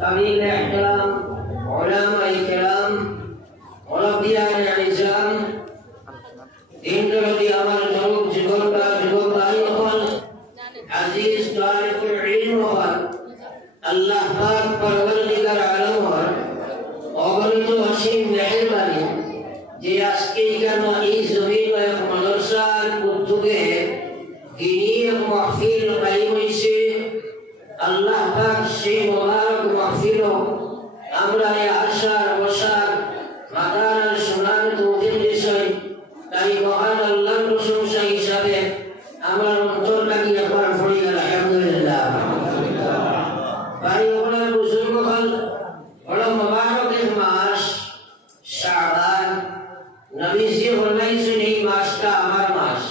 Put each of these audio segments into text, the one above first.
তাবিঈন ইহতিরাম, উলামায়ে কেরাম, মুরাব্বিয়ান ইসলাম, দিন প্রতি আমার যুবক যুবকরা যুবক ভাই হল, আজিজ তালিবুল ইলম হল, আল্লাহ পাক পরওয়ারদিগার আলম হল, অগণিত অসীম মেহেরবানি যে আজকে এখানে এই জমিন এক মাদ্রাসার উদ্যোগে দিনী মাহফিল কায়েম হয়েছে। আল্লাহ পাক সেই মোবারক মাহফিল আমরা আশার বসার মাদার শোনার তৌফিক দিয়েছেন। তাই মহান আল্লাহর প্রশংসা হিসাবে আমার অন্তর লাগি একবার পড়ি আলহামদুলিল্লাহ। ভাই ওনার বুজুর্গ হল বড় মোবারক এক মাস শাবান। নবীজি ফরমাইছেন এই মাসটা আমার মাস,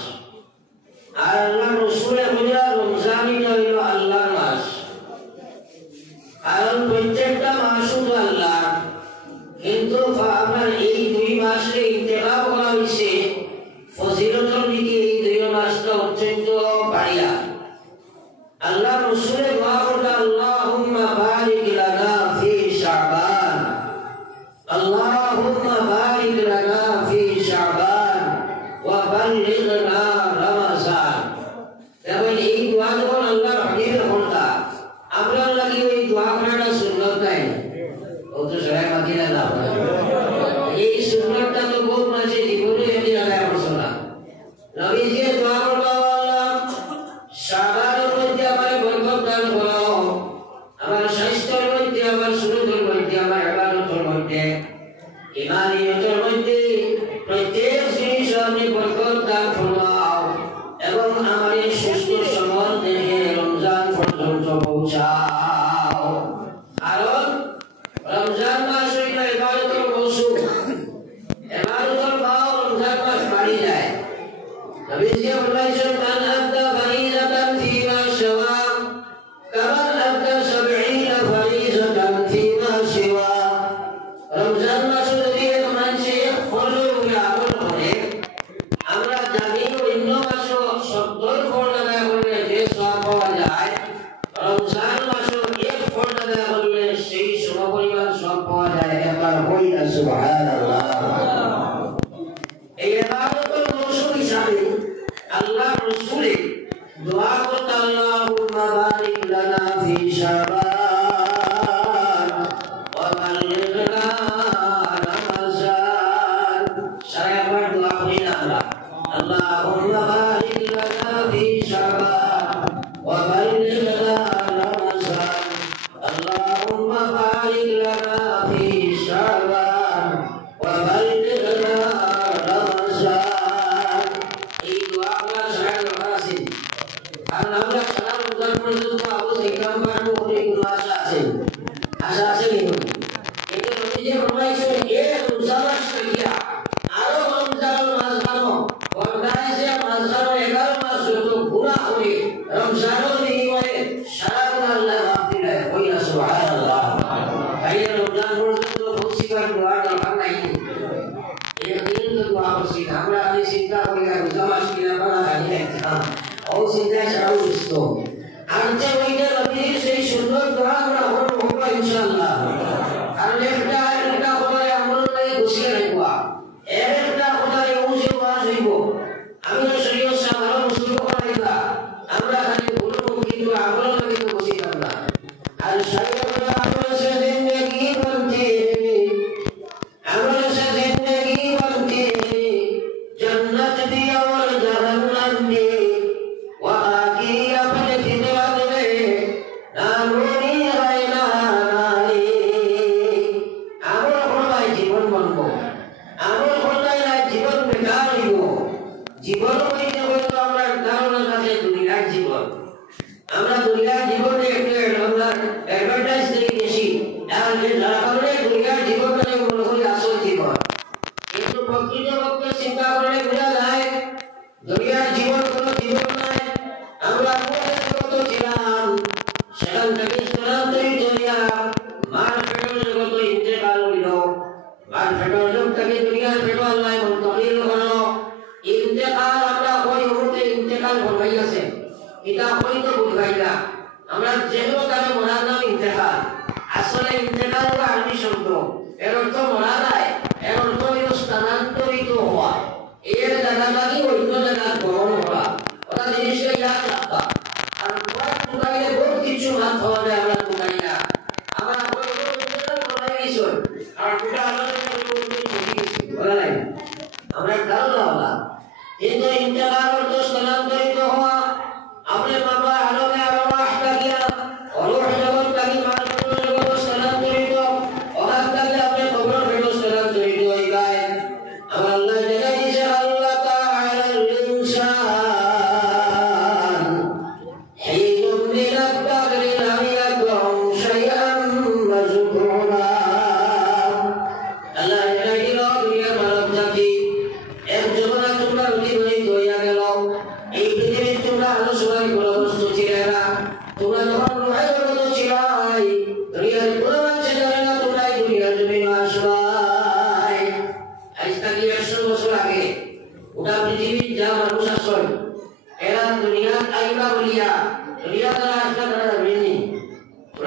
আর আল্লাহ রাসূল বলেন রমজানই হলো আল্লাহর মাস। কারণ প্রত্যেকটা মাস তো আল্লাহ, কিন্তু আপনার এই দুই মাসে ইন্তেখাব করা হয়েছে ফজিলতের দিকে। এই দুই মাসটা অত্যন্ত বাড়িয়া। আল্লাহ রাসূল দোয়া করলেন আল্লাহুম্মা বারিক লানা ফি শাবান, আল্লাহুম্মা বারিক লানা ফি শাবান ওয়া বাল্লিগনা রমাজান। এবং এই দোয়া যখন আল্লাহর হাবিবের করতা, আমরা লাগি ওই দোয়া করাটা সুন্নাত নাই, ও তো সবাই মাদিনা না। এই সুন্নাতটা তো বহুত মাঝে জীবনে এমনি আদায় করছো না। নবীজি দোয়া করবা আল্লাহ শাবানের মধ্যে আমার বরকত দান করো, আমার স্বাস্থ্যের মধ্যে, আমার সুরতের মধ্যে, আমার ইবাদতের মধ্যে, ইমানিয়তের মধ্যে প্রত্যেক জিনিস আপনি বরকত দান ফরমাও এবং আমার এই সুস্থ সবল দেহে রমজান পর্যন্ত পৌঁছাও। কারণ রমজান মাস হইল ইবাদতের মৌসুম, ইবাদতের ভাও রমজান মাস বাড়ি যায়। নবীজি বলেছেন মান আদা ফারিজাতান ফিমা শাওয়া কামান আদা 70 ফারিজাতান ফিমা সিওয়া। রমজান মাসে যদি এক মানুষ ফরজ আমল করে, আমরা জানি অন্য মাসে 70 ফরজ আদায় করলে যে সওয়াব পাওয়া যায়, রমজান মাসে এক ফরজ আদায় করলে সেই সমপরিমাণ সওয়াব পাওয়া যায়। একবার বলি না সুবহানাল্লাহ। এই ইবাদতের মৌসুম হিসাবে আল্লাহ রাসূল দোয়া করতেন আল্লাহুম্মা বারিক লানা ফি শাবান ওয়া বাল্লিগনা রমাজান। সারাবার দোয়া করি না আমরা, আল্লাহুম্মা বারিক লানা ফি শাবান ওয়া বাল্লিগনা রমাজান, আল্লাহুম্মা বারিক লানা ফি শাবান ওয়া বাল্লিগনা রমাজান। এই দোয়া আমরা সারা দরকার আছে। কারণ আমরা সারা রমজান পর্যন্ত আবু ইকরাম পারবো অনেক আশা আছে, আশা আছে কিন্তু নবীজি ফরমাইছেন এ রমজান মাস থাকিয়া আরো রমজানের মাস বানো বর্তায় যে মাসের 11 মাস যত গুনাহ করে রমজানের বিনিময়ে সারা গুনাহ আল্লাহ মাফ দিলেন। ওই না সুবহানাল্লাহ। তাই রমজান পর্যন্ত পৌঁছিবার দোয়া দরকার নাই। এই দিন তো দোয়া করছি আমরা, আমি চিন্তা করি না রমজান মাস কিনা বানা জানি না, ও চিন্তা ছাড়াও বুঝত। আর যে ওইটা নবীর সেই সুন্দর দোয়া আমরা করব ইনশাআল্লাহ। কারণ একটা কোথায় আমল নাই গুছিয়ে রাখব, একটা কোথায় উঁচু ওয়াজ হইব। আমি তো শরীয়ত সাধারণ মুসলিম করাইবা, আমরা খালি বলবো কিন্তু আমল লাগে তো গুছিয়ে না। আর শরীয়ত আমল সে জিন্দেগি বনতি, আমল সে জিন্দেগি বনতি, जन्नत दी और जहन्नम दी वहां की अपने खिदमत में नामूनी है नाई। আমল করবাই জীবন বনবো, আমল করবাই না জীবন বেকার হইব। জীবন হইতে হইতো আমরা ধারণা থাকে দুনিয়ার জীবন। আমরা দুনিয়ার জীবনে আমরা অ্যাডভার্টাইজ দেখি বেশি, আর যারা বলে দুনিয়ার জীবনটাকে মনে করি আসল জীবন। কিন্তু প্রকৃতপক্ষে চিন্তা করলে বোঝা যায় দুনিয়ার জীবন কোনো জীবন নাই। আমরা জগত ছিলাম, সেখান থেকে স্থানান্তরিত হইয়া মারফেটের জগত ইন্তেকাল হইল। মারফেটের যুগ থেকে দুনিয়ার ফেটো আল্লাহ মুন্তকিল করলো। ইন্তেকাল আমরা ওই মুহূর্তে ইন্তেকাল করবাই আছে, এটা হয়তো বুঝবাই না। আমরা যেন তাকে মরার নাম ইন্তেকাল, আসলে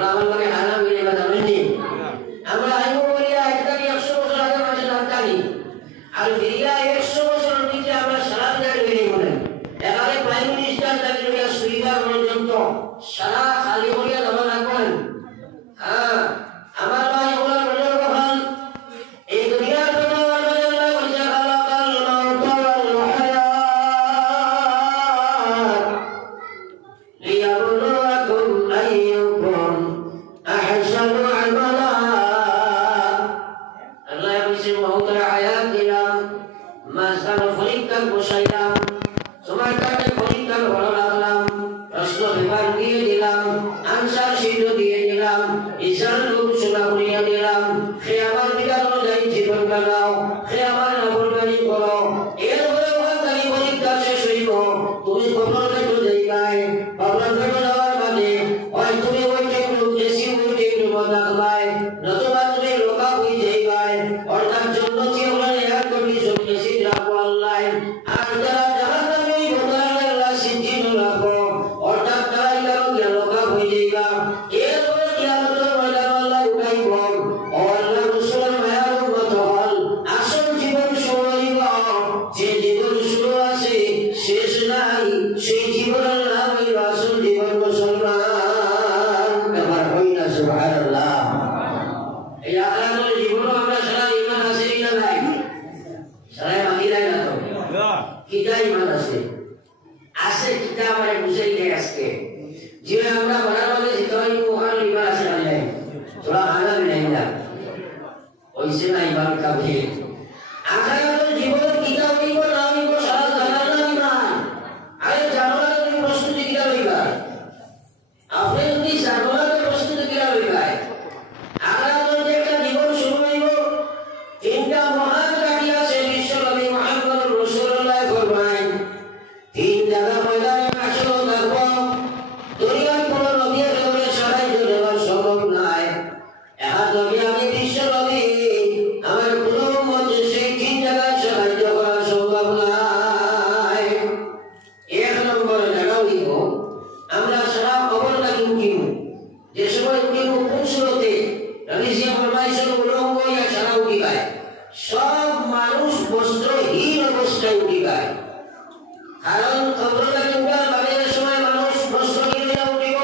আমার মানে হারাম গিয়ে বা জানেননি আমরা আইবো বলিয়া একটাকে 100 বছর আগে মাঝে জানতানি আর ফিরিয়া 100 বছরের নিচে আমরা সারা দিন বেরিয়ে বলেন এবারে প্রাইম মিনিস্টার থেকে লইয়া সুইজার পর্যন্ত সারা খালি বলিয়া জমা রাখবেন হ্যাঁ আমার ভাই ওরা বলে বহাল এই দুনিয়ার জন্য আল্লাহ বলেছে খালাকাল মাউতা ওয়াল হায়াত লিয়াবলুয়াকুম আইয়ুকুম আহসানু আমালা আল্লাহ বলেছে মাউতার হায়াত দিলাম মাঝখানে পরীক্ষার বসাইলাম তোমার কাছে পরীক্ষার ভালো রাখলাম প্রশ্ন পেপার দিয়ে দিলাম আনসার শিট দিয়ে দিলাম ইশার ঘোষণা করিয়া দিলাম সে আমার বিধান অনুযায়ী জীবন কাটাও সে আমার নাফরমানি করো এরপরে ওখানকারী পরীক্ষা শেষ হইব তুমি কবর থেকে যাইবাই কবর থেকে যাওয়ার বাদে হয় তুমি ওই টেকনো এসি ওই টেকনো রাখবাই নতুবা তুমি লোকা হয়ে যাইবাই অর্থাৎ জন্নতি হলেন এক কন্ডিশন এসি রাখবো আল্লাহ আর যারা জাহান্নামী বোঝার আল্লাহ সিদ্ধিন রাখবো অর্থাৎ তারাই কারো লোকা হয়ে যাইবা এরপরে কিয়ামতের ময়দানে আল্লাহ উঠাইব ও আল্লাহ রাসূলের মায়ার উম্মত হল আসল জীবন শুরু হইব যে জীবন শুরু আছে শেষ নাই সেই জীবনের নাম হইল আসল জীবন মুসলমান আমার হই না সুবহানাল্লাহ এই আখেরাতের জীবন আমরা সারা ঈমান আছে না নাই সারা মাগিলাই না তো কিটা ঈমান আছে আছে কিটা আমারে বুঝাই দেয় আজকে যে আমরা বলার মধ্যে জিতই ওখানে ঈমান আছে না নাই তোরা আনা নাই না ওইসে না ঈমান কাবে আখেরাতের জীবন কিটা হইব না হইব সারা জানার না ঈমান আরে জানার তুমি প্রস্তুতি কিটা হইবা আপনি যদি জানার প্রস্তুতি কিটা হইবা আখেরাতের যে একটা জীবন শুরু হইব তিনটা মহান গাড়ি আছে বিশ্বনবী মুহাম্মদ রাসূলুল্লাহ ফরমায় তিন জায়গা ময়দানে আসো দেখো দুনিয়ার কোন নবী একেবারে সাহায্য দেওয়া সম্ভব নাই এখন নবী আমি বিশ্বনবী আমার কোন উম্মত সেই তিন জায়গায় সাহায্য করা সম্ভব নাই এক নম্বর জায়গা হইব আমরা সারা খবরটাকে উঠিব যে সময় উঠিব কোন সুরতে নবী যে ফরমাইছেন উলঙ্গ ইয়া সারা উঠিবায় সব মানুষ বস্ত্রহীন অবস্থায় উঠিবায় কারণ খবরটাকে উঠার বাড়ির সময় মানুষ বস্ত্রহীন হইয়া উঠিব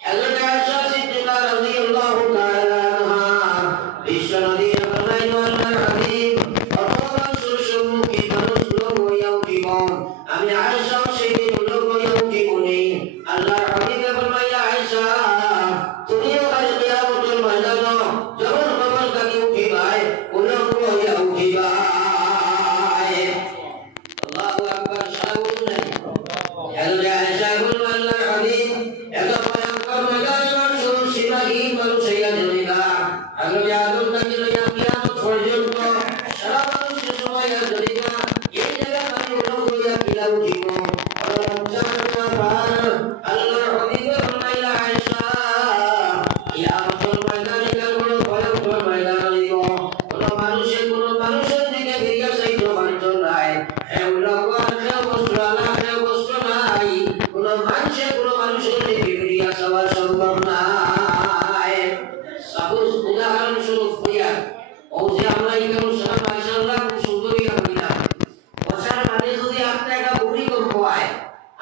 হযরত আয়েশা সিদ্দিকা রাদিয়াল্লাহু তাআলা আনহা বিশ্বনবী ফরমাইলেন আল্লাহর হাবিব অথবা সম্মুখে মানুষ লোক হইয়া উঠিব আমি আয়েশা সেই দিন লোক হইয়া উঠিবনি আল্লাহর হাবিব ফরমাইলেন আয়েশা তুমিও কাল কিয়ামতের ময়দানে যখন খবরটাকে উঠিবায় উলঙ্গ হইয়া উঠিবায় আল্লাহু আকবার সাউন্ড নাই হযরত আয়েশা বলেন আল্লাহর হাবিব এত ভয়ঙ্কর ময়দানে মানুষ সীমাহীন মানুষ হইয়া যাইবা হযরত আদম থেকে লইয়া কিয়ামত পর্যন্ত সারা মানুষের সময় যাইবা এই জায়গা আমি উলঙ্গ হইয়া কিলা উঠিব আল্লাহর হাবিব ফরমাইলেন আয়েশা কিয়ামতের ময়দানে বড় ভয়ঙ্কর ময়দান হইব কোন মানুষের দিকে ফিরিয়া চাইতে পারত নাই মানুষের দিকে ফিরিয়া যাওয়া সম্ভব নাই সাপোজ উদাহরণস্বরূপ হইয়া ও যে আমরা এখানে সারা মাশাআল্লাহ সুন্দরী হইলা বর্ষার মানে যদি একটা একটা ভূমিকম্প হয়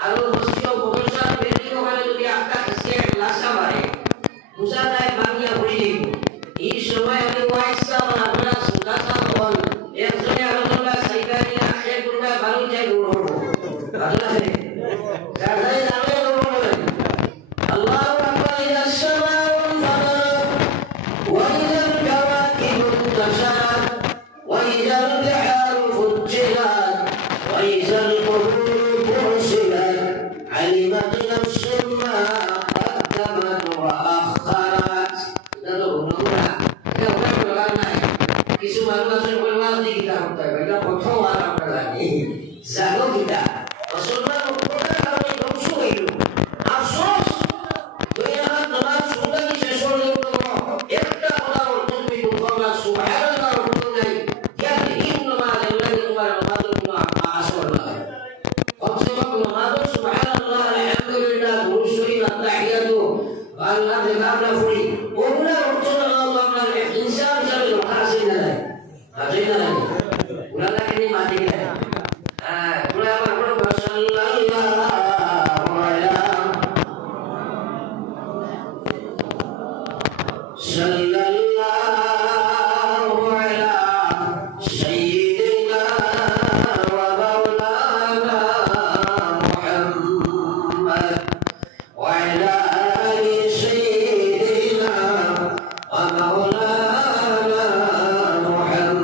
আরো বস্তিও বর্ষার বিল্ডিং ওখানে যদি একটা খেসে লাসা মারে বুঝা যায় ভাঙিয়া পড়ে যাইব এই সময় আমি ওয়াইসা আমার আপনারা সুদাসা হল একজনে আলোচনা সাইকারি আখে গুণা ভালো যায় গুণ ভালো লাগে যারাই জানে গুণ আল্লাহু আকবার ইলাস সামাউল ফাতারাত ওয়া ইলাল কাওয়াকিব মুনতাশারাত ওয়া ইলাল বিহারু ফুজ্জিরাত ওয়া ইলাল কুবুর বুশিরাত আলিমাত নাফসুম মা قدمت وأخرت itu undang-undang kita bukan berwarna কিছু মানুষ আছে বলবা যে kita হতে হবে এটা প্রথম আর আমরা জানি জানো kita মুসলমান উপকার কারণে ধ্বংস হইল আফসোস দুনিয়ার নামাজ সুন্দর কি শেষ হলো একটা কথা তুমি বলবা সুবহানাল্লাহ বলতে যাই ইয়াতে ইন নামাজ আল্লাহ তোমার নামাজ কোনো আসর না কমসে কম নামাজ সুবহানাল্লাহ আলহামদুলিল্লাহ দুরূদ শরীফ তাহিয়াতু আল্লাহ আমরা ফুরি ওগুলা অর্থ না আমরা ইনসান হিসাবে লোক আছে না আছে না ওগুলা লাগে মাটি গেলে হ্যাঁ ওগুলা আবার বড় সাল্লাল্লাহু আলাইহি সাল্লাল্লাহু আলা সাইয়্যিদিনা ওয়া মাওলানা মুহাম্মদ ওয়া আলা আলি সাইয়্যিদিনা ওয়া মাওলানা মুহাম্মদ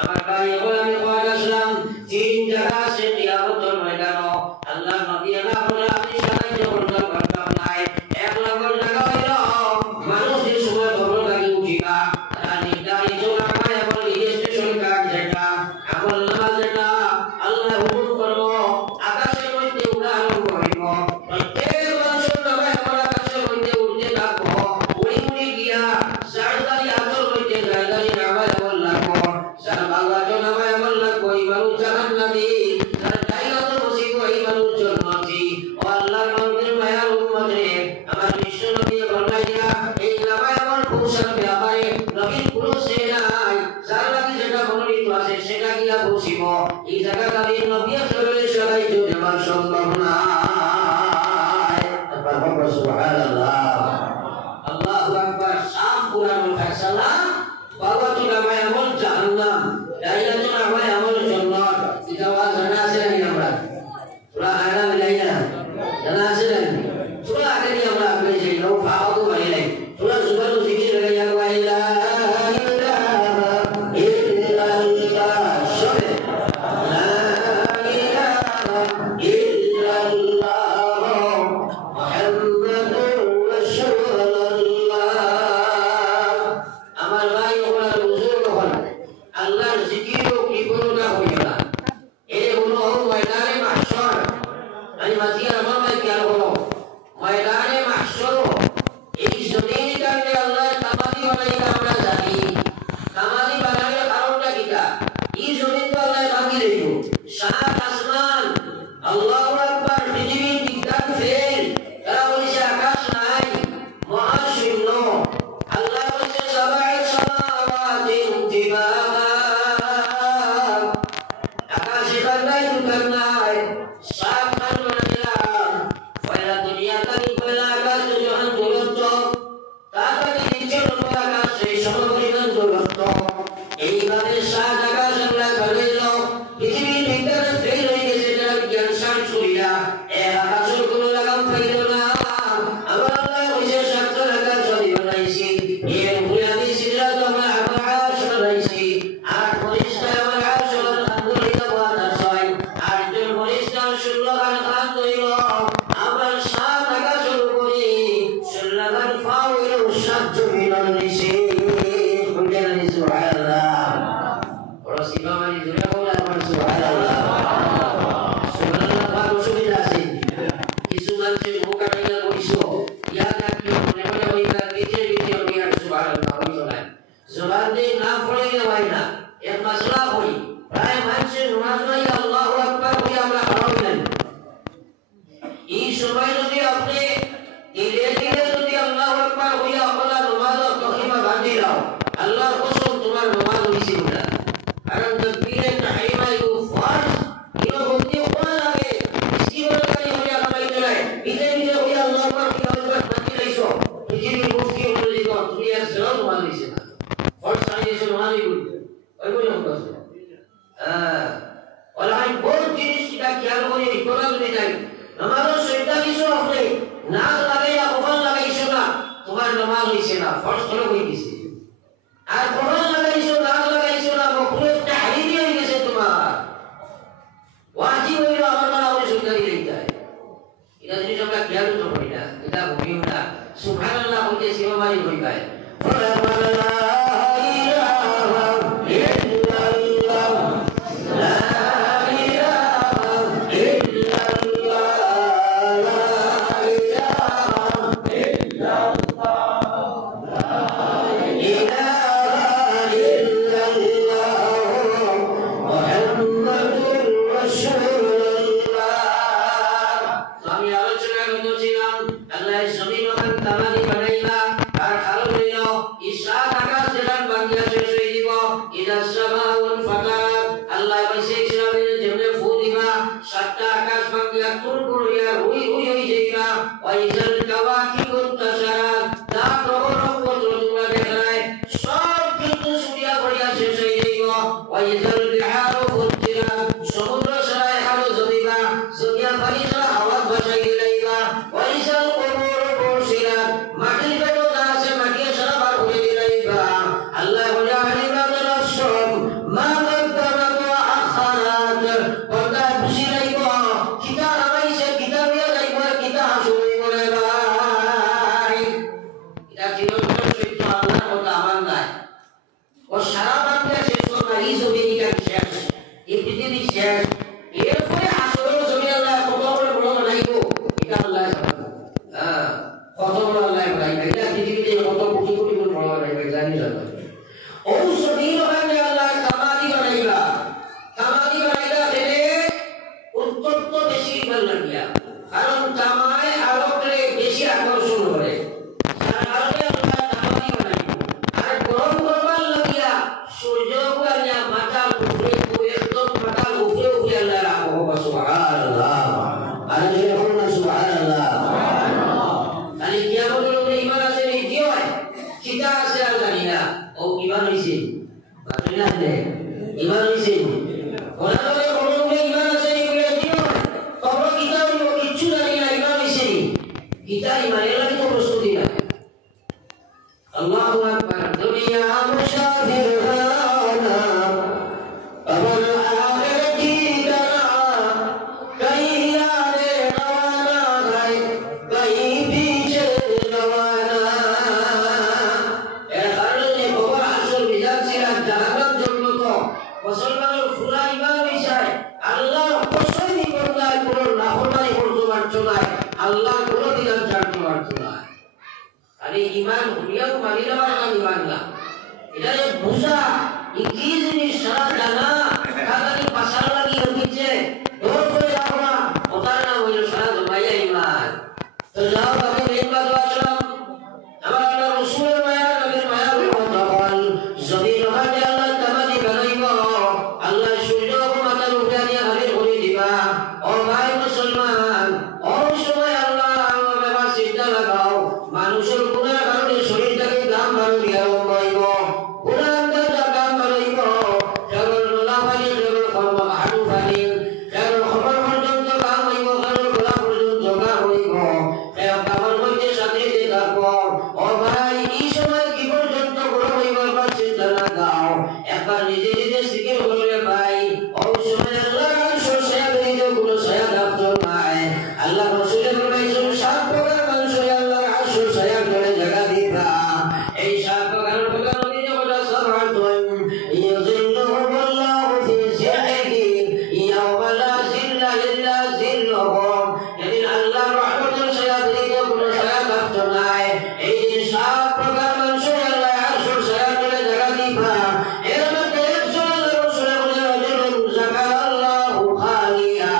আমার ভাই গোলামি ওয়ালাম তিন জায়গা সে কিয়ামতের ময়দানে আল্লাহ নবী না বলে আপনি সাহায্য করতে পারতাম না এক নম্বর জায়গা হলো মানুষের সময় খবর লাগে উঠিবা তারা নির্ধারিত সময় এবং স্টেশন কার্ড যেটা আমল নামাজ যেটা আল্লাহ হুকুম করবো আকাশের মধ্যে উড়ানো করিব প্রত্যেক মানুষের নামে আমার আকাশের মধ্যে উঠতে থাকবো উড়ি উড়ি গিয়া সারদারি আতর মধ্যে জায়গায় নামায় আমল লাগবো যার বাংলাদেশ নামায় আমল লাগবো এই মানুষ জাহান নামি যার জায়গা তো বসিব এই মানুষ জন্মতি ও আল্লাহর নবীর মায়ার উম্মতে আমার বিশ্ব নবী ফরমাইয়া এই নামায় আমল পৌঁছার ব্যাপারে নবীর কোনো সে নাই যার লাগি যেটা বর্ণিত আছে সেটা গিয়া বসিব এই জায়গা আমি নবী আসলে সবাই তো আমার সম্ভব নাই তারপর সুবহানাল্লাহ আল্লাহু আকবার সাফ কোরআনুল ফায়সালা বাবা তো নামায় আমল জাহান্নাম দাইলা তো নামায় আমল জান্নাত এটা ওয়াজ জানা আছে নাকি আমরা সূরা আয়লা মিলাইয়া জানা আছে নাকি সূরা আগে আমরা আগে যাই নো ফাওয়াদু মাইলাই সূরা জুবারু জিকির লাগাইয়া ওয়াইলা ইলাহা ইল্লাল্লাহ সবে লা ইলাহা ইল্লাল্লাহ মুহাম্মাদুর রাসূলুল্লাহ আমার ভাই ওরা বুজুর্গ হন আল্লাহর জিকিরও কি করোনা হইলা এই হলো ময়দানে মাহশর আমি মাতিয়া আমার কি আর হলো ময়দানে মাহশর এই জমিনের কারণে আল্লাহ তামাদি বানাইলা আমরা জানি তামাদি বানাইলা কারণটা কিটা এই জমিন তো আল্লাহ ভাঙি দিল সাত আসমান আল্লাহু আকবার পৃথিবীর বিজ্ঞান ফেল তারা বলেছে আকাশ নাই মহাশূন্য আল্লাহ বলেছে সাবাই সামাওয়াতিন তিবাবা আকাশে বানাই দুকান নাই সাত মান বানাইলাম পয়লা দুনিয়া কালি পয়লা আকাশ যখন জ্বলন্ত তারপরে নিচে নম্বর আকাশ সেই সমপরিমাণ জ্বলন্ত এইভাবে সাত আকাশ আল্লাহ বানাইল পৃথিবীর বিজ্ঞান ফেল হয়ে গেছে যারা বিজ্ঞান সার ছড়িয়া এর আকাশের কোনো লাগাম পাইল না আমার আল্লাহ বলছে সাতটা আকাশ আমি বানাইছি এর উপরে আমি সিদরাত আমার আরশ বানাইছি আর ফেরেশতা আমার আরশ আলহামদুলিল্লাহ ওয়া ছয় আর জন ফেরেশতা 16 খান খান হইল আমার সাত আকাশের উপরে 16 খান ফাও হইল সাত জমিনের নিচে বলেন সুবহানাল্লাহ বড় সিবামানি জুড়ে বলা আমার সুবহানাল্লাহ সুবহানাল্লাহ ভালো সুবিধা আছে কিছু মানুষের মুখা টাইলা কইছো ইয়া থাকলে মনে মনে হইবা নিজে নিজে হইয়া সুবহানাল্লাহ হইছো না জবান দিয়ে না পড়ে হয় না এক মাসলা হই প্রায় মানুষের নামাজ নাই আল্লাহু আকবার হই আমরা হারাম নাই এই সময় যদি আপনি দিলে দিলে যদি আল্লাহু আকবার হইয়া আপনার নামাজ তকরিমা বাঁধি দাও আল্লাহর কসম তোমার নামাজ হইছে না কারণ তাকবীরে তাহরিমা ইউ ফরজ ইনো বলতে কোরআন আগে ইস্তিগফার করি হইয়া আমায় চলে দিলে দিলে হইয়া আল্লাহু আকবার বাঁধি লাইছো পৃথিবীর মুফতি বলে দিও তুমি আর সালাম মানিছে না ফরজ সাইয়েছে মানি বলতে ওই বলে কথা ওলা আমি বহুত জিনিস এটা খেয়াল করে কোরআন যদি যাই নামাজের শয়তানিসও আপনি নাচ লাগাইয়া কখন লাগাইছো না তোমার নামাজ হইছে না ফরজ করে হই গেছে আর কখন লাগাইছো নাচ লাগাইছো না মকরুহ তাহরিমি হয়ে গেছে তোমার ওয়াজিব হইল আমার মনে হয় শয়তানি লইতে হয় এটা জিনিস আমরা খেয়াল তো করি না এটা ভূমি না সুবহানাল্লাহ বলতে সিমামারি হই পায় আমি আলোচনা করছিলাম আল্লাহ জমিন তামাদি বানাইবা আর কারণ হইল ইসাত আকাশ যেখান বাঙ্গিয়া শেষ হয়ে দিব ইদা সামাউন ফাতারাত আল্লাহ বলছে ইসরাফিল যেমনে ফু দিবা সাতটা আকাশ বাঙ্গিয়া টুরটুর হইয়া রুই রুই হয়ে যাইবা ওয়া ইজাল কাওয়াকিবুত তাসারাত যা গ্রহ নক্ষত্র তোমরা দেখায় সব কিন্তু সূর্যা ভরিয়া শেষ হয়ে যাইব ওয়া ইজাল বিহারু ফুজ্জিরাত সমুদ্র সরাই হালো জমিবা জমিয়া পানি সরা আওয়াজ ভাষাই দিলাইবা ওয়া ইজাল কুবুর বুশিরাত মাটির ভেতর যা আছে মাটি সরা বার করে দিলাইবা আল্লাহ বলে আলিমাতুল আসম মা কদ্দামাত ওয়া আখারাত বন্দা বুঝিলাইব কিতা নামাইছে কিতা বিয়া যাইব কিতা হাসুই বলে ভাই এটা চিরন্তন সত্য আল্লাহর কথা আমার নাই ও সারা বাংলা শেষ না এই জমিনিকা শেষ এই পৃথিবী শেষ এরপরে আসলে জমি আল্লাহ কত বড় বানাইব এটা আল্লাহ হ্যাঁ কত বড় আল্লাহ বানাইব এটা পৃথিবীতে কত কোটি কোটি গুণ বড় বানাইব জানি না ও জমিন ওখানে আল্লাহ কামাদি বানাইবা দেবে উত্তপ্ত বেশি ভাল লাগিয়া কারণ কামায় আলোকে বেশি আকর্ষণ করে যার কারণে আল্লাহ কামাদি বানাইব আর গরম করবার লাগিয়া সূর্যকে আল্লাহ মাথার উপরে একদম মাথার উপরে উপরে আল্লাহ রাখো সুবহানাল্লাহ আর যে বলেন সুবহানাল্লাহ আরে কিয়ামতের উপরে ঈমান আছে নি কি হয় কিতা আছে আর জানি না ও ঈমান হইছে বাকি না দে ঈমান হইছে ওরা বলে বলবে ঈমান আছে নি বলে কি হয় তবে কিতা হইলো কিচ্ছু জানি না ঈমান হইছে কিতা ঈমানের লাগি তো প্রস্তুতি না আল্লাহু আকবার দুনিয়া মুসাফিরহানা আবার আখিরাতি দানা কাইয়া রে রওয়ানা গায় কাই পিছে রওয়ানা এর কারণে বাবা আসল বিজাত সিরাত জাহান্নাম জন্য তো মুসলমানের পুরা ঈমান বিষয় আল্লাহ পছন্দ করলে পুরো নাফরমানি করতে পারছো না আল্লাহ কোনো বিধান ছাড়তে পারছো না আরে ঈমান হুলিয়াও মানি না ঈমান না এটা যে বুঝা কি জিনিস সারা জানা কাদানি পাশার লাগি হচ্ছে দৌড় করে যাও না ওটার নাম হইল সারা জমাইয়া ঈমান তো যাও আমি মেনবাদ আসলাম আমার আল্লাহ রাসূলের মায়া নবীর মায়া তখন জমিন ওখানে আল্লাহ তামাদি বানাইব আল্লাহ সূর্যকে মাথার উপরে নিয়ে হাজির করে দিবা ও ভাই মুসলমান ও সময় আল্লাহ ব্যাপার চিন্তা লাগাও মানুষের গুনার কারণে শরীরটাকে দাম বাড়িয়ে আরম্ভ গুনার দাম বাড়াইব কেবল নোলা ফালি কেবল কর্ম হাড়ু ফালি কেবল খবর পর্যন্ত কাম হইব কেবল গোলা পর্যন্ত কাম হইব কামের মধ্যে সাথে থাকব ও ভাই এই সময় কি পর্যন্ত গরম হইব একবার চিন্তা লাগাও একবার নিজে নিজে শিখে বললে ভাই ও সময় আল্লাহ সয়া বেরিয়ে কোনো সয়া দপ্তর নাই আল্লাহ রসুলের বলেছেন 7 প্রকার মানুষ আল্লাহর আরশ সয়া করে জায়গা দিবা এই 7 প্রকার নবী বলে সাবাতুন ইয়াযিল্লুহুম আল্লাহু ফি জিল্লিহি ইয়াওমা লা জিল্লা ইল্লা জিল্লুহুম এদিন আল্লাহর রহমতের সয়া বেরিয়ে কোনো সয়া দপ্তর নাই এই দিন 7 প্রকার মানুষ আল্লাহর আরশ সয়া করে জায়গা দিবা এর মধ্যে একজন আল্লাহর রাসূল বলে রাজুলুন যাকারাল্লাহু খালিয়া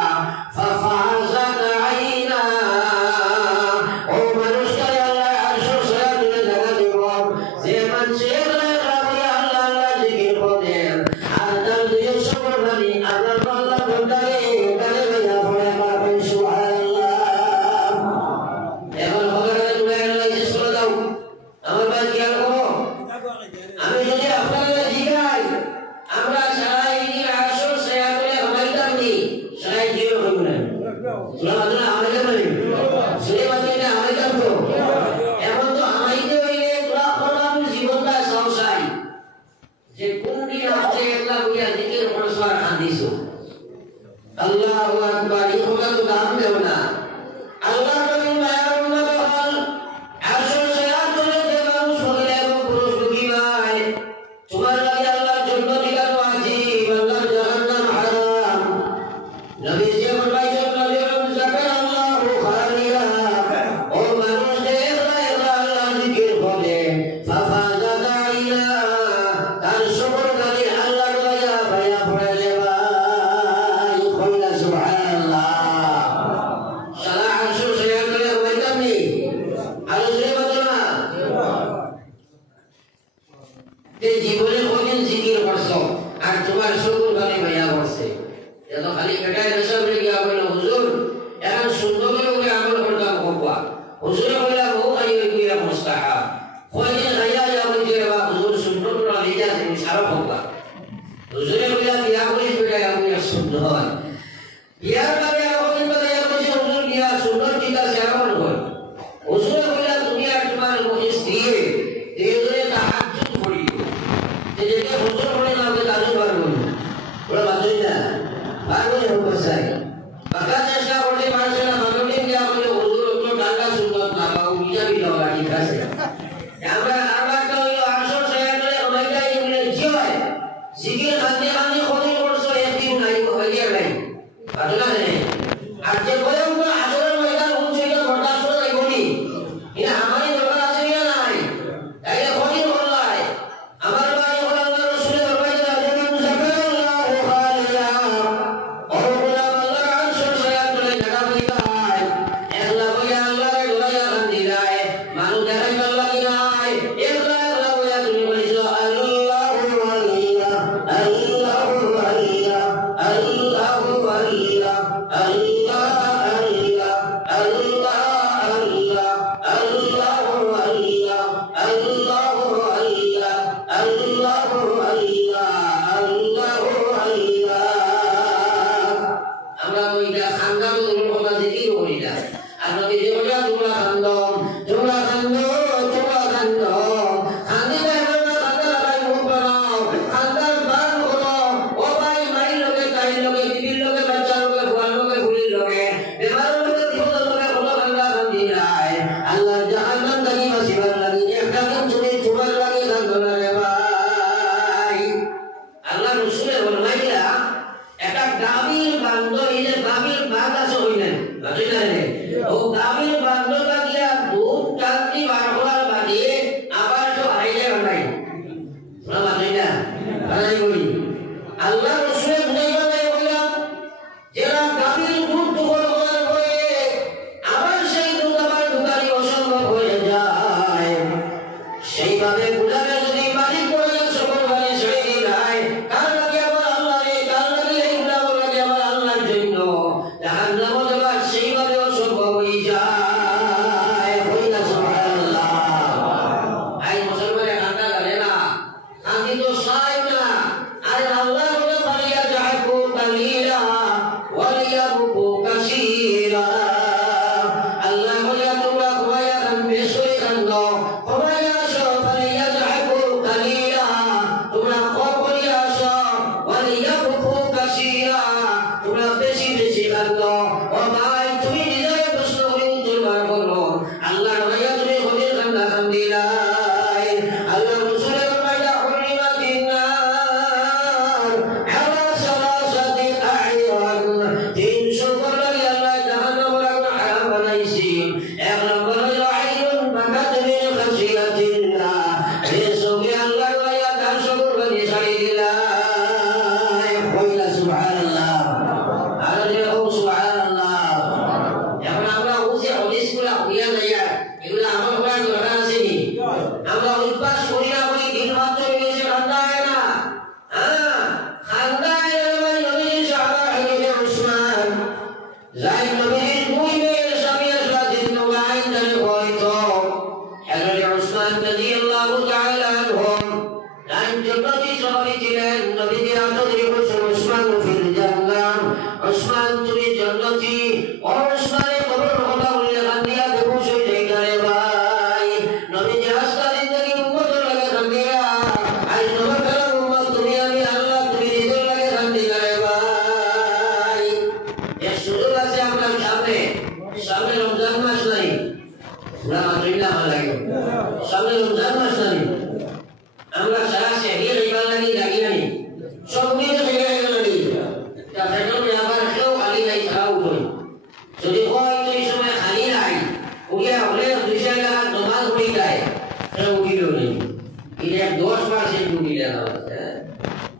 ফাফাযাত আইনা ও মানুষকে আল্লাহ আরশ সয়া করে জায়গা দিব যে মানুষের রাবে আল্লাহ জিকির করেন আর তার দুই সবর ভাবি আল্লাহ আল্লাহ বন্দারে কালে ভাইয়া পড়ে পাবেন সুবহানাল্লাহ এখন হবে তুলে আল্লাহ জিকির করে দাও তোমার শুকুর খালি ভাইয়া করছে এত খালি বেটায় রেসাব রে গিয়া বলে হুজুর এখন সুন্দর করে আমল করতাম হবা হুজুরে বলে বহু খাই গিয়া মুস্তাহাব কয়দিন খাইয়া যা বলছে বা হুজুর সুন্দর করে লিজা তুমি সারা হবা হুজুরে বলে বিয়া করিস বেটায় আমি সুন্দর হয় বিয়ার বারে এখন বলে বলছে হুজুর বিয়া সুন্দর ঠিক আছে আমল কর হুজুরে বলে তুমি আর তোমার মহিস দিয়ে দিয়ে তাহাজ্জুদ পড়ি যে হুজুর বলে না যে তাহাজ্জুদ পারবো ওরা বাজই না পারবো না বসাই বাকা চেষ্টা করতে পারছে না মানবী দিয়া বলে হুজুর তো টাকা সুন্দর না বাবু মিয়া বিলা ঠিক আছে আমরা আবার তো হলো 800 টাকা করে আমাইটাই বলে জয় জিকির খাতে খানি খনি করছো একদিন নাই হইয়া নাই বাজনা নেই আর যে বলে আমরা আসরের ময়দান উঠছিল বরদাস্ত হইবনি এটা আমারই দরকার আছে না নাই তাইলে খনি করলাই আমার ভাই হলো আল্লাহর রাসূলের ফরমাইতে আল্লাহু যাকাল্লাহু খালিয়া ও গোলাম আল্লাহর আরশের ছায়া তলে জায়গা পাইবাই একলা বইয়া আল্লাহর দোয়া কান্দিলাই মানু দেখাই আল্লাহ কি নাই একলা একলা বইয়া তুমি বলিছো আল্লাহু আল্লাহ আল্লাহু আল্লাহ আল্লাহু আল্লাহ আল্লাহ আল্লাহ আল্লাহ আল্লাহু আল্লাহ আল্লাহু আল্লাহ আল্লাহু আল্লাহ আল্লাহু আল্লাহ আমরা ওইটা খানদান কথা জিকির করি না আর নবী যে বলে তোমরা খান্দম তোমরা খান্দো তোমরা খান্দো খান্দিলে আমরা খান্দা ভাই মুখ বানাও খান্দার বান করো ও ভাই মাই লোকে তাই লোকে বিবির লোকে বাচ্চা লোকে ফুয়ার লোকে ফুলির লোকে বেমার লোকে বিপদের লোকে কত খান্দা খান্দি নাই আল্লাহ জাহান্নাম থেকে বাঁচিবার লাগি একটা দিন তুমি তোমার লাগে খান্দো না রে ভাই আল্লাহ রাসূলের ফরমাইলা একটা গাভীর বান্ধ এই যে গাভীর বাঘ আছে হইলেন বুঝলেন না ও গাভীর বান্ধ লাগিয়া দুধ টানতি বার হওয়ার বাদে আবার তো হাইলে নাই না বুঝলেন না তাই বলি আল্লাহ রাসূলের বুঝাইবা নাই বললাম যারা গাভীর দুধ দখল করার পরে আবার সেই দুধ আবার দোকানি অসম্ভব হয়ে যায় সেইভাবে গুলামের যদি মালিক করে সকল ভাবে ছেড়ে দিলাই কার লাগে আমার আল্লাহ রে কার লাগে এই গুলাম লাগে আমার আল্লাহর জন্য জাহান্নাম যাওয়া সেইভাবে অসম্ভব হয়ে যায় হই না সুবহানাল্লাহ আই মুসলমানের কাঁদা গেলে না কাঁদি তো সাই না আরে আল্লাহ বলে ফালিয়া যাকু কালিলা ওয়ালিয়াবকু কাসীরা আল্লাহ বলে তোমরা ঘুমায়া কান্দে শুয়ে কান্দো ঘুমায়া আসো ফালিয়া যাকু কালিলা তোমরা কম করিয়া আসো ওয়ালিয়াবকু কাসীরা তোমরা বেশি বেশি কান্দো ও ভাই তুমি নিজের প্রশ্ন করে উত্তর বার করো আল্লাহ ভাইয়া তুমি হদির কান্দা কান্দিলাই আল্লাহ রাসূলের ফরমাইয়া হুরিমাতিন নার আলা সালাসাতি আ'য়ুন 300 করলে আল্লাহ জাহান্নামের আগুন হারাম বানাইছি এক নম্বর হলো আইয়ুন ফাকাত মিন খাশিয়াতিল্লাহ এই সঙ্গে আল্লাহ ভাইয়া 400 করে ছাড়ি দিলাই কইলা সুবহানাল্লাহ আরে ও সুবহানাল্লাহ এখন আমরা ওই হাদিসগুলো হইয়া যাইয়া এগুলো আমল করার দরকার আছে নি আমরা অভ্যাস করি না বলি দিন রাত চলে গেছে খান্দায় না হ্যাঁ খান্দায় মানে নবীর সাহাবা হইলে উসমান যাই নবীর দুই মেয়ের স্বামী আসলাদিন নবাইন জানে হয়তো হযরত উসমান রাদিয়াল্লাহু তাআলা আনহুম তাই জন্নতি সাহাবী ছিলেন নবীজি আতরি বলছেন উসমান ফিল জান্নাহ উসমান তুমি জান্নাতি ও উসমানে কবর কথা বললে কান্দিয়া বেহুশ হয়ে যাই না রে ভাই নবীজি হাসতা জিন্দেগি উম্মতের লাগে কান্দিয়া আজ নবর উম্মত তুমি আমি আল্লাহ তুমি নিজের লাগে কান্দিয়া রে ভাই এর সুযোগ আছে আপনার সামনে সামনে রমজান মাস নাই না মাত্রিলা লাগে সামনে রমজান মাস নাই আমরা সারা শহীদ ইবাদত লাগি লাগি নাই সব মিলে থেকে লাগি তা ফেটল আবার কেউ খালি নাই খাও কই যদি হয় তো এই সময় খালি নাই ওকে হলে 200 টাকা নামাজ পড়ি যায় তো উঠিলো নেই এটা 10% উঠিলে না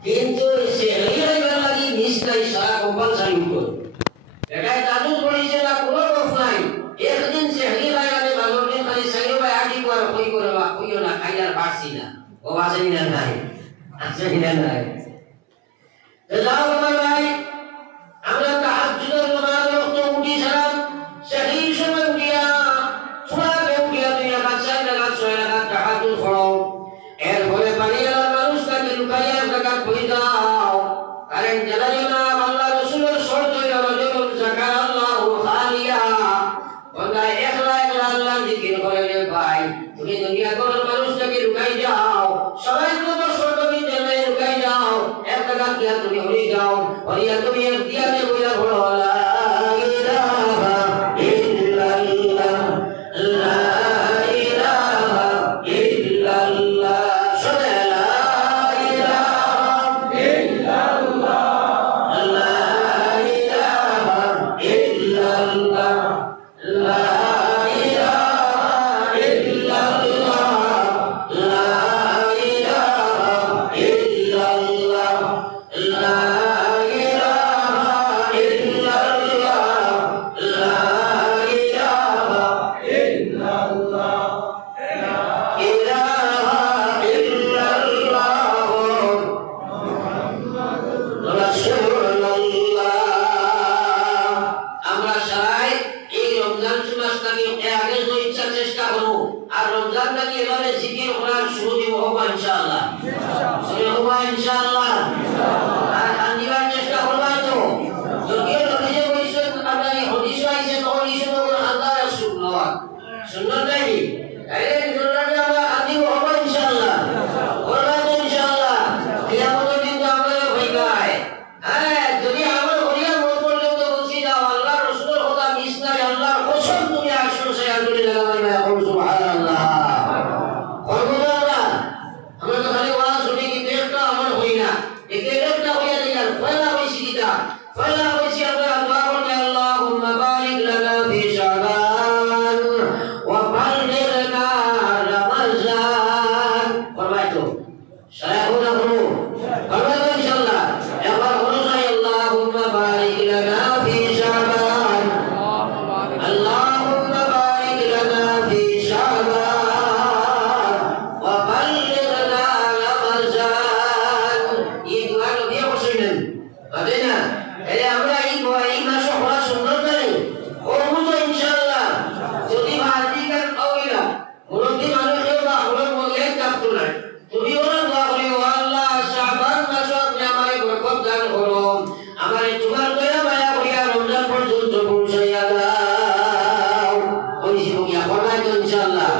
কিন্তু শহীদ ইবাদত লাগি নিশ্চয় সারা কম্পালসারি উঠো এটা তাজু পড়িছে না কোনো রফ নাই একদিন শহীদ ইবাদত ভালো দিন খালি সাইরো ভাই আটি করে কই করে কইও না খাইয়ার পারছি না ও আসেনি না নাই আসেনি না নাই যাও আমার ভাই, আমরা তাহাজ্জুদের নামাজ ওয়াক্ত উঠি সালাম সেই সময় উঠিয়া সুরাকে উঠিয়া দুই রাকাত চার রাকাত ছয় রাকাত তাহাজ্জুদ পড়ো। এরপরে বাড়িওয়ালা মানুষটাকে লুকাইয়া রাকাত পড়ে দাও। কারণ জানাই না আল্লাহ রাসূলের শর্ত হলো রাজুলুন যাকারাল্লাহু খালিয়া, বান্দা একলা একলা আল্লাহর জিকির করে রে ভাই। তুমি দুনিয়া কোন মানুষটাকে লুকাই যাও, সবাই তো শর্ত দিতে নাই লুকাই যাও, এক রাকাত দিয়া তুমি হয়ে যাও, হরিয়া তুমি দিয়াতে বইলা পড়ো লা ইলাহা ইল্লাল্লাহ লা ইলাহা ইল্লাল্লাহ লা ইলাহা ইল্লাল্লাহ লা ইলাহা ইল্লাল্লাহ লা ইলাহা ইল্লাল্লাহ লা ইলাহা ইল্লাল্লাহ লা ইলাহা ইল্লাল্লাহ লা ইলাহা ইল্লাল্লাহ ইলাহা ইল্লাল্লাহ মুহাম্মাদুর রাসূলুল্লাহ। আমরা সবাই এই রমজান মাসটাকে আগে তো ইচ্ছা চেষ্টা করব, আর রমজানটাকে এভাবে জিকির করার শুরু দিব ইনশাআল্লাহ। ইনশাআল্লাহ আর কান্দিবার চেষ্টা করবা তো। যদিও নবীজি বলেছেন আমরা এই হাদিস আইছে তখন এই সময় আল্লাহ সুন্নাত সুন্নাত নাই আরে সুন্নাতে আমরা কান্দিব ইনশাআল্লাহ। করবা তো ইনশাআল্লাহ। কিয়ামতের দিন তো আমরা হইবাই। হ্যাঁ, যদি আমার হরিয়া মত পর্যন্ত বলছি যাও আল্লাহ রাসূলের কথা মিস নাই, আল্লাহর কসম তুমি আসল শেয়ার করে লাগাইবা এখন সুবহানাল্লাহ। করবো না আমরা তো খালি ওয়াজ শুনি কিন্তু একটা আমার হই না, একটা হইয়া যাই ফয়লা হইছি কিটা ফয়লা হইছি আমরা দোয়া করতে আল্লাহুম্মা বারিক লানা ফি শাবান ওয়া বাল্লিগনা রমাজান। ফরমাই তো সায়াহুনা হলো ফরমাই তো ইনশাআল্লাহ। একবার হলো যাই আল্লাহুম্মা বারিক লানা ফি শাবান আল্লাহুম্মা বারিক লানা ফি শাবান ওয়া বাল্লিগনা রমাজান। এই দোয়া নবী বলেছেন তাই না? এলে আমরা এই মাসে হওয়া সুন্দর নাই করবো তো ইনশাআল্লাহ। যদি ভাতিকার খাওয়াইলা মুরব্বী মানুষের বা হলো বলে কাপতো না, তুমি ওরা দোয়া করি ও আল্লাহ শাবান মাসে আপনি আমারে বরকত দান করো, আমারে তোমার দয়া মায়া করিয়া রমজান পর্যন্ত পৌঁছাইয়া দাও। কইছি কি আপনারা তো ইনশাআল্লাহ।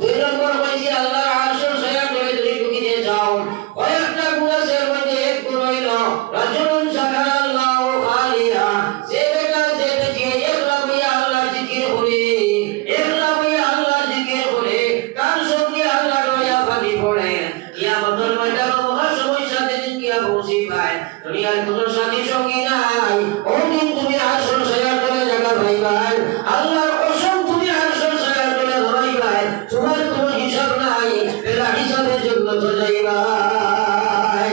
দুই নম্বর কইছি আল্লাহর আরশের ছায়া ধরে ধরে ঢুকিতে যাও। কয়েকটা গুণ আছে এর মধ্যে এক গুণ হইল রাজুলুন যাকারাল্লাহু খালিয়া, যে বেটা যে বেটি একলা হইয়া আল্লাহর জিকির করে, একলা হইয়া আল্লাহর জিকির করে, তার সঙ্গে আল্লাহ দয়া পানি পড়ে। কিয়ামতের ময়দানে মহা সমস্যা যেদিন কিয়া পৌঁছি পায়, দুনিয়ার কোনো সাথী সঙ্গী নাই, ওদিন তুমি আরশের ছায়া ধরে জায়গা পাইবাই। আল্লাহর কসম তুমি আরশের ছায়া ধরে ধরাইবাই, তোমার কোনো হিসাব নাই, এলা হিসাবের জন্য তো যাইবাই।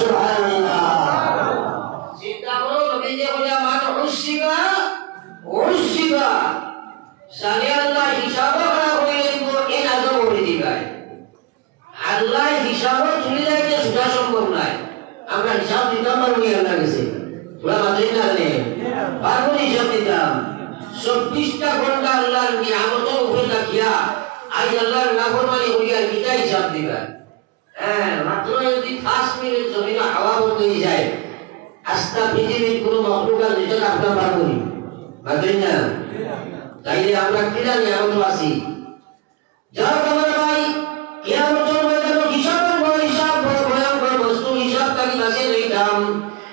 সুবহানাল্লাহ। চিন্তা করো নবীজি বলে মান উসিবা উসিবা সালে আল্লাহ হিসাব করা হইলে তো এই আদম করে দিবাই। আল্লাহ হিসাব তুলে যাইতে সুদা সম্ভব নাই। আমরা হিসাব দিতাম পারবো আল্লাহ কাছে, তোরা মাত্রই না জানে পারবো হিসাব দিতাম। 24টা ঘন্টা আল্লাহর নিয়ামতের উপরে রাখিয়া আজ আল্লাহর নাফরমানি হইয়া কিটা হিসাব দিবা। হ্যাঁ, মাত্র যদি 5 মিনিট জমিনে হাওয়া বন্ধ হয়ে যায়, আস্থা পৃথিবীর কোনো মখলুকাত যেটা আপনার পারবো নি মাত্রই না। তাইলে আমরা কিনা নিয়ামত আছি। যার আমার ভাই কিয়ামতের ময়দানে হিসাবের বড় হিসাব, বড় ভয়ঙ্কর বস্তু, হিসাব তাকে বাঁচিয়ে লইতাম।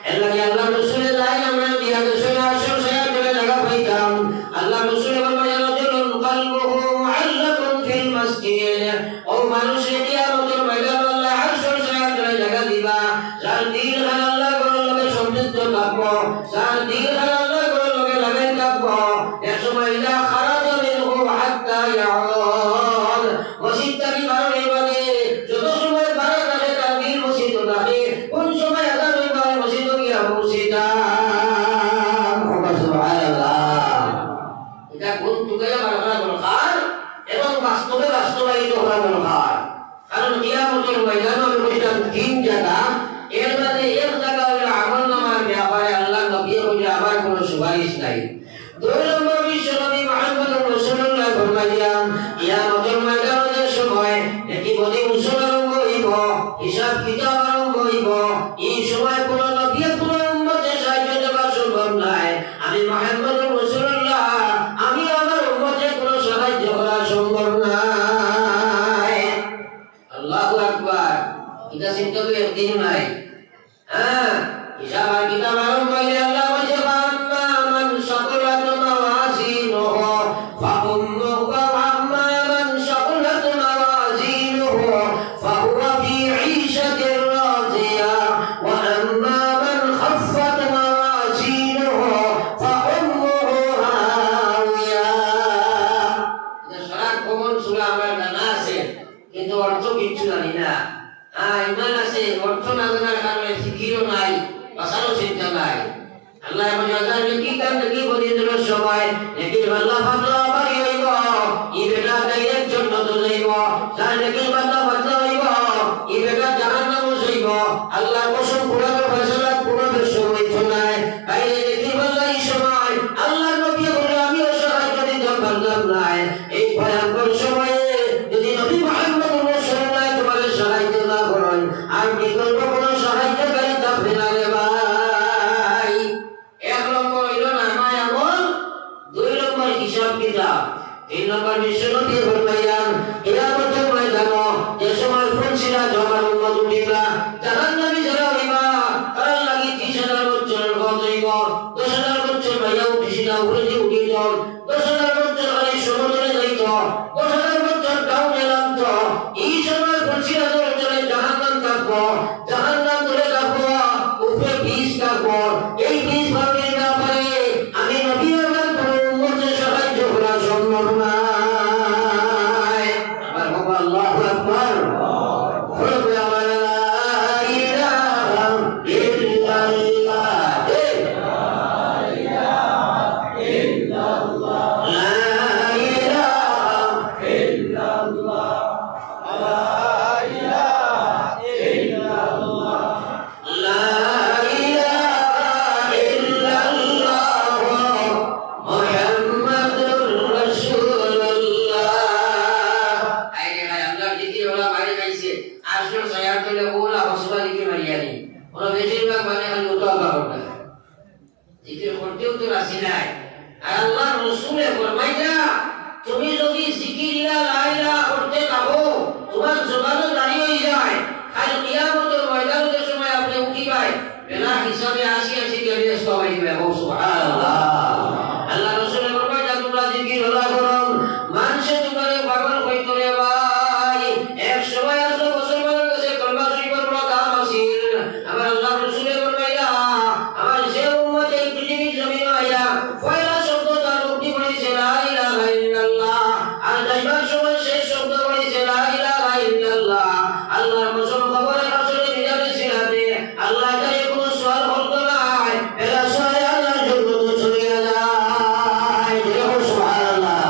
এর লাগে আল্লাহ রাসূলের লাইন আমরা দিয়া দেশে আসল শেয়ার করে জায়গা পাইতাম। আল্লাহ রাসূল বলেন রাজুলুন কলবুহু মুআল্লাকুন ফিল মসজিদ, ও মানুষের কিয়ামতের ময়দানে আল্লাহ আসল শেয়ার করে জায়গা দিবা, যার দিল খান আল্লাহ করে লগে সমৃদ্ধ থাকব, যার দিল খান আল্লাহ করে লগে লাগাই থাকব। এক সময় ইলা খারাজা মিনহু হাত্তা ইয়াউদ, মসজিদ থেকে বার হইবানে যত সময় বার থাকে তার দিল মসজিদ থাকে, কোন সময় আযান হইবা মসজিদ গিয়া পৌঁছিতাম। সুবহানাল্লাহ। এটা কোন তুকায়া বারবার দরকার এবং বাস্তবে বাস্তবায়িত হওয়া দরকার। কারণ কিয়ামতের ময়দানে আমি বলছিলাম 3 জায়গা, এর মধ্যে এক জায়গা হলো এটা চিন্তা তো একদিন নাই। হ্যাঁ, হিসাব আর কিতাব আরম্ভ হইলে আল্লাহ বলছে ফাম্মা মান সাকুলাত মাওয়াজিনুহু ফাউম্মুহু ওয়াম্মা মান সাকুলাত মাওয়াজিনুহু ফাহুয়া ফি 'ঈশাতির রাদিয়া ওয়া আম্মা মান খাফফাত মাওয়াজিনুহু ফাউম্মুহু হাওিয়া। এটা সারা কমন সূরা আমার জানা আছে, কিন্তু অর্থ কিছু জানি না। ইমান আছে, অর্থ না জানার কারণে জিকিরও নাই, বাসারও চিন্তা নাই। আল্লাহ বলেন নেকি কাম নেকি বলিদের সময় নেকি আল্লাহ ফাতলা বাড়ি হইব, ই বেটা ডাইরেক্ট জান্নাত যাইব, যার নেকি বান্দা বান্দা হইব ই বেটা জাহান্নাম যাইব। আল্লাহ কসম পুরানো ফয়সালা পুরানো সময় নাই। বাইরে নেকি বান্দা এই সময় আল্লাহ নবী বলে আমি অসহায় দিতে পারলাম না। এই ভয়ঙ্কর সময়ে যদি নবী মুহাম্মদ রাসূলুল্লাহ তোমাদের সাহায্য না করেন আর বিকল্প কোনো সাহায্যকারী থাকবে না রে ভাই। এক নম্বর হইল নামায় আমল, দুই নম্বর হিসাব কিতাব, তিন নম্বর বিশ্বনবী ফরমাইয়ান কিয়ামতের ময়দানে যে সময় ফুলসিরা জমার উম্মত উঠিবা জাহান্নামী যারা হইবা তার লাগি 30,000 বছরের পথ হইব, 10,000 বছর ভাইয়া উঠিছিলা উপরে যে উঠি যাও, 10,000 বছর খালি সমুদ্রে যাইত, 10,000 বছর ডাউনে নামত। এই সময় ফুলসিরা চলে জাহান্নাম থাকবো, জাহান্নাম ধরে থাকবো, উপরে বীজ থাকবো। এই বীজ ভাবে না পারে আমি নবী আমার কোনো উম্মতের সাহায্য করা সম্ভব নাই। আবার বাবা আল্লাহু আকবার। বলবে আমার লা ইলাহা ইল্লাল্লাহ, লা ইলাহা ইল্লাল্লাহ, লা ইলাহা ইল্লাল্লাহ মুহাম্মাদুর রাসূলুল্লাহ। আইরে ভাই আল্লাহর জিকির ওলা বাইরে গাইছে, আসল সায়াত হলে ওলা হসবা জিকির মারিয়ানি, ওরা বেশিরভাগ মানে খালি ওটা করতে জিকির করতেও তো রাজি নাই। আর আল্লাহর রাসূলে ফরমাইয়া তুমি যদি জিকির লা ইলাহা করতে থাকো তোমার জবানে দাঁড়িয়ে হয়ে যায়, কাল কিয়ামতের ময়দানের সময় আপনি উঠিবাই বিনা হিসাবে 80 কেবিস পাইবে। সুবহানাল্লাহ। আল্লাহ রাসূলের ফরমাইয়া তোমরা জিকির হলা করো, মানুষে তোমারে পাগল কইতো রে ভাই। এক সময় 100 বছর কাছে কলমা শরীফের বড় দাম আছিল। আমার আল্লাহ রাসূলের ফরমাইয়া আমার যে উম্মত এই পৃথিবীর জমিনে আয়া পয়লা শব্দ তার মুক্তি করেছে লা ইলাহা ইল্লাল্লাহ, আর যাইবার সময় শেষ শব্দ করেছে লা ইলাহা ইল্লাল্লাহ। আল্লাহর কসম খবরে রাসূলের মিজানে সিরাতে আল্লাহ তাআলা কোনো সওয়াল করতে নাই, এরা সবাই আল্লাহর জন্য চলে যায়। সুবহানাল্লাহ।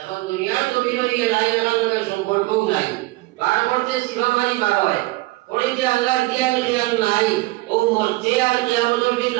এখন দুনিয়ার জমিনে লা ইলাহা ইল্লাল্লাহ সম্পর্কও নাই, বার করতে সিবা মারি বার হয়, পড়িতে আল্লাহর জ্ঞান নাই, ও মরতে আর কিয়ামতের দিন